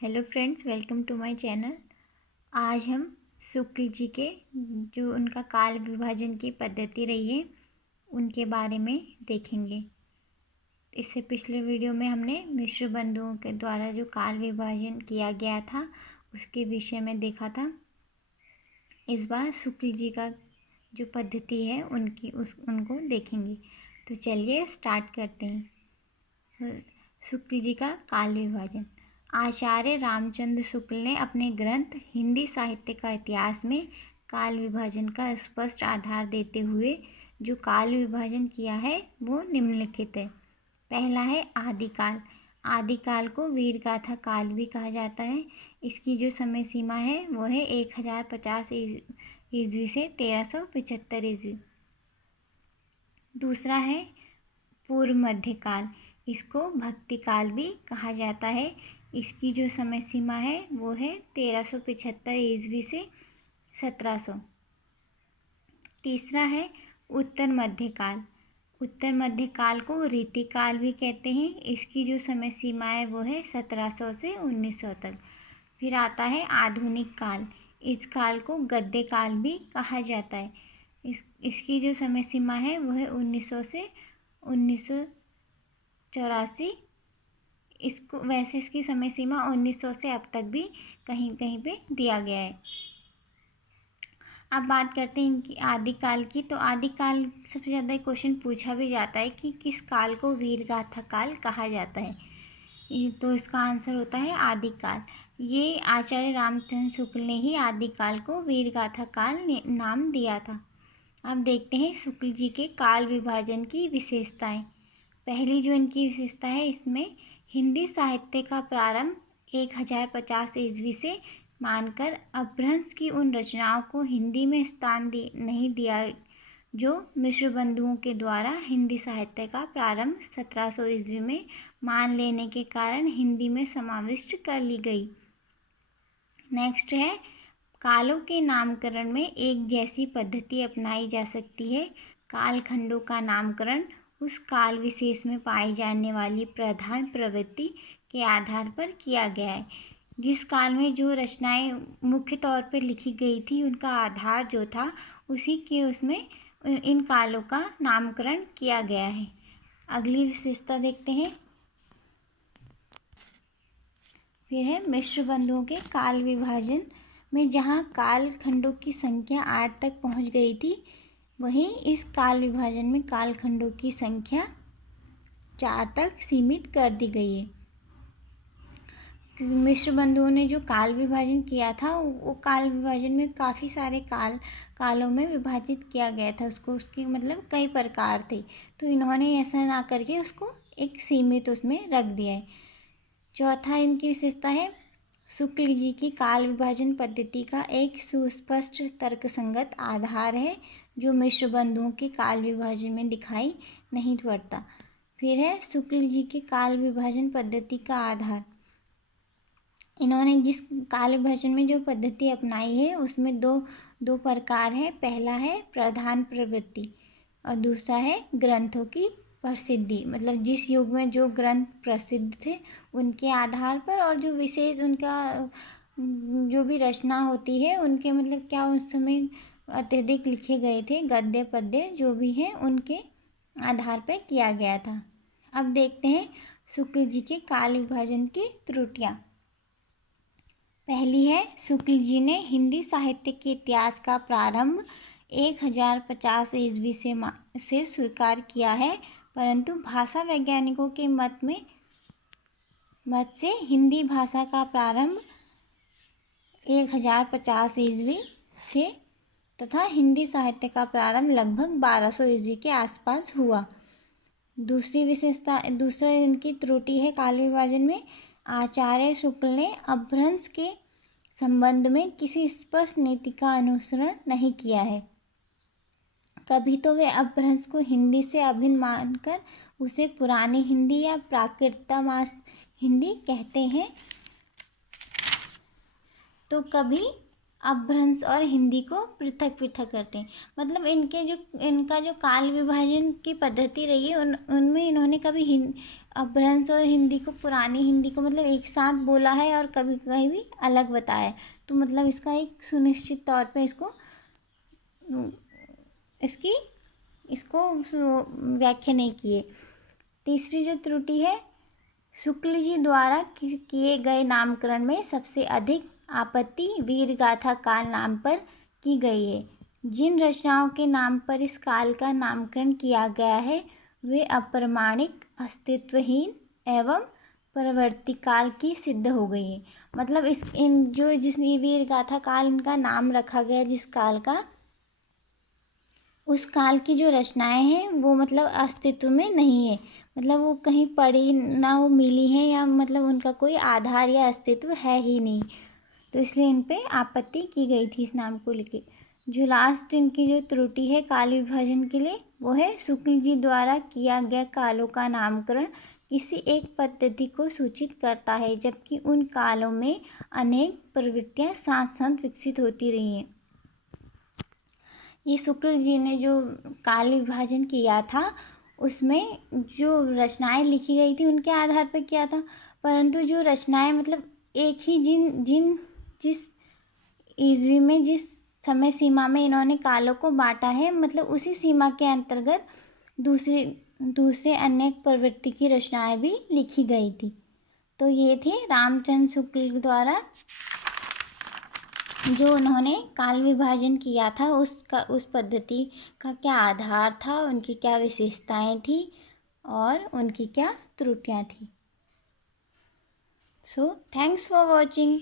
Hello friends, welcome to my channel. आज हम शुक्ल जी के जो उनका काल विभाजन की पद्धति रही है उनके बारे में देखेंगे। इससे पिछले वीडियो में हमने मिश्र बंधुओं के द्वारा जो काल विभाजन किया गया था उसके विषय में देखा था। इस बार शुक्ल जी का जो पद्धति है उनको देखेंगे। तो चलिए स्टार्ट करते हैं। शुक्ल जी का काल विभाजन। आचार्य रामचंद्र शुक्ल ने अपने ग्रंथ हिंदी साहित्य का इतिहास में काल विभाजन का स्पष्ट आधार देते हुए जो काल विभाजन किया है वो निम्नलिखित है। पहला है आदिकाल। आदिकाल को वीरगाथा काल भी कहा जाता है। इसकी जो समय सीमा है वो है 1050 ईस्वी से 1375 ईस्वी। दूसरा है पूर्व मध्यकाल। इसको भक्ति काल भी कहा जाता है। इसकी जो समय सीमा है वो है 1375 ईस्वी से 1700। तीसरा है उत्तर मध्यकाल। उत्तर मध्यकाल को रीतिकाल भी कहते हैं। इसकी जो समय सीमा है वो है 1700 से 1900 तक। फिर आता है आधुनिक काल। इस काल को गद्य काल भी कहा जाता है। इसकी जो समय सीमा है वो है 1900 से 1984। इसकी समय सीमा 1900 से अब तक भी कहीं कहीं पे दिया गया है। अब बात करते हैं इनकी आदिकाल की। तो आदिकाल सबसे ज़्यादा क्वेश्चन पूछा भी जाता है कि किस काल को वीरगाथा काल कहा जाता है। तो इसका आंसर होता है आदिकाल। ये आचार्य रामचंद्र शुक्ल ने ही आदिकाल को वीरगाथा काल नाम दिया था। अब देखते हैं शुक्ल जी के काल विभाजन की विशेषताएं। पहली जो इनकी विशेषता है, इसमें हिंदी साहित्य का प्रारंभ 1050 ईस्वी से मानकर अपभ्रंश की उन रचनाओं को हिंदी में स्थान नहीं दिया जो मिश्र बंधुओं के द्वारा हिंदी साहित्य का प्रारंभ 1700 ईस्वी में मान लेने के कारण हिंदी में समाविष्ट कर ली गई। नेक्स्ट है कालों के नामकरण में एक जैसी पद्धति अपनाई जा सकती है। कालखंडों का नामकरण उस काल विशेष में पाई जाने वाली प्रधान प्रवृत्ति के आधार पर किया गया है। जिस काल में जो रचनाएं मुख्य तौर पर लिखी गई थी उनका आधार जो था उसी के उसमें इन कालों का नामकरण किया गया है। अगली विशेषता देखते हैं। फिर है मिश्र बंधुओं के काल विभाजन में जहाँ काल खंडों की संख्या 8 तक पहुँच गई थी, वहीं इस काल विभाजन में काल खंडों की संख्या 4 तक सीमित कर दी गई है। मिश्र बंधुओं ने जो काल विभाजन किया था वो काल विभाजन में काफ़ी सारे कालों में विभाजित किया गया था उसको। उसकी मतलब कई प्रकार थे, तो इन्होंने ऐसा ना करके उसको एक सीमित उसमें रख दिया है। चौथा इनकी विशेषता है शुक्ल जी की काल विभाजन पद्धति का एक सुस्पष्ट तर्कसंगत आधार है जो मिश्र बंधुओं के काल विभाजन में दिखाई नहीं पड़ता। फिर है शुक्ल जी के काल विभाजन पद्धति का आधार। इन्होंने जिस काल विभाजन में जो पद्धति अपनाई है उसमें दो प्रकार है। पहला है प्रधान प्रवृत्ति और दूसरा है ग्रंथों की प्रसिद्धि। मतलब जिस युग में जो ग्रंथ प्रसिद्ध थे उनके आधार पर, और जो विशेष उनका जो भी रचना होती है उनके मतलब क्या उस समय अत्यधिक लिखे गए थे, गद्य पद्य जो भी हैं उनके आधार पर किया गया था। अब देखते हैं शुक्ल जी के काल विभाजन की त्रुटियाँ। पहली है शुक्ल जी ने हिंदी साहित्य के इतिहास का प्रारंभ 1050 ईस्वी से स्वीकार किया है, परंतु भाषा वैज्ञानिकों के मत से हिंदी भाषा का प्रारंभ 1050 ईस्वी से तथा हिंदी साहित्य का प्रारंभ लगभग 1200 ईस्वी के आसपास हुआ। दूसरा इनकी त्रुटि है काल विभाजन में आचार्य शुक्ल ने अपभ्रंश के संबंध में किसी स्पष्ट नीति का अनुसरण नहीं किया है। कभी तो वे अपभ्रंश को हिंदी से अभिन्न मानकर उसे पुरानी हिंदी या प्राकृतमास हिंदी कहते हैं, तो कभी अपभ्रंश और हिंदी को पृथक पृथक करते हैं। मतलब इनका जो काल विभाजन की पद्धति रही है उनमें इन्होंने कभी अपभ्रंश और हिंदी को, पुरानी हिंदी को मतलब एक साथ बोला है और कभी कहीं भी अलग बताया है। तो मतलब इसका एक सुनिश्चित तौर पे इसको व्याख्या नहीं किए। तीसरी जो त्रुटि है, शुक्ल जी द्वारा किए गए नामकरण में सबसे अधिक आपत्ति वीरगाथा काल नाम पर की गई है। जिन रचनाओं के नाम पर इस काल का नामकरण किया गया है वे अप्रमाणिक, अस्तित्वहीन एवं परवर्ती काल की सिद्ध हो गई है। मतलब जिस वीरगाथा काल इनका नाम रखा गया जिस काल का, उस काल की जो रचनाएं हैं वो मतलब अस्तित्व में नहीं है। मतलब वो कहीं पढ़ी ना वो मिली हैं, या मतलब उनका कोई आधार या अस्तित्व है ही नहीं। तो इसलिए इन पे आपत्ति की गई थी इस नाम को लेके। जो लास्ट इनकी जो त्रुटि है काल विभाजन के लिए, वो है शुक्ल जी द्वारा किया गया कालों का नामकरण किसी एक पद्धति को सूचित करता है, जबकि उन कालों में अनेक प्रवृत्तियां साथ साथ विकसित होती रही हैं। ये शुक्ल जी ने जो काल विभाजन किया था उसमें जो रचनाएं लिखी गई थी उनके आधार पर किया था, परंतु जो रचनाएं मतलब एक ही जिस ईस्वी में जिस समय सीमा में इन्होंने कालों को बांटा है, मतलब उसी सीमा के अंतर्गत दूसरे अन्य प्रवृत्ति की रचनाएं भी लिखी गई थी। तो ये थे रामचंद्र शुक्ल द्वारा जो उन्होंने काल विभाजन किया था उस पद्धति का क्या आधार था, उनकी क्या विशेषताएं थी और उनकी क्या त्रुटियां थी। So thanks for watching.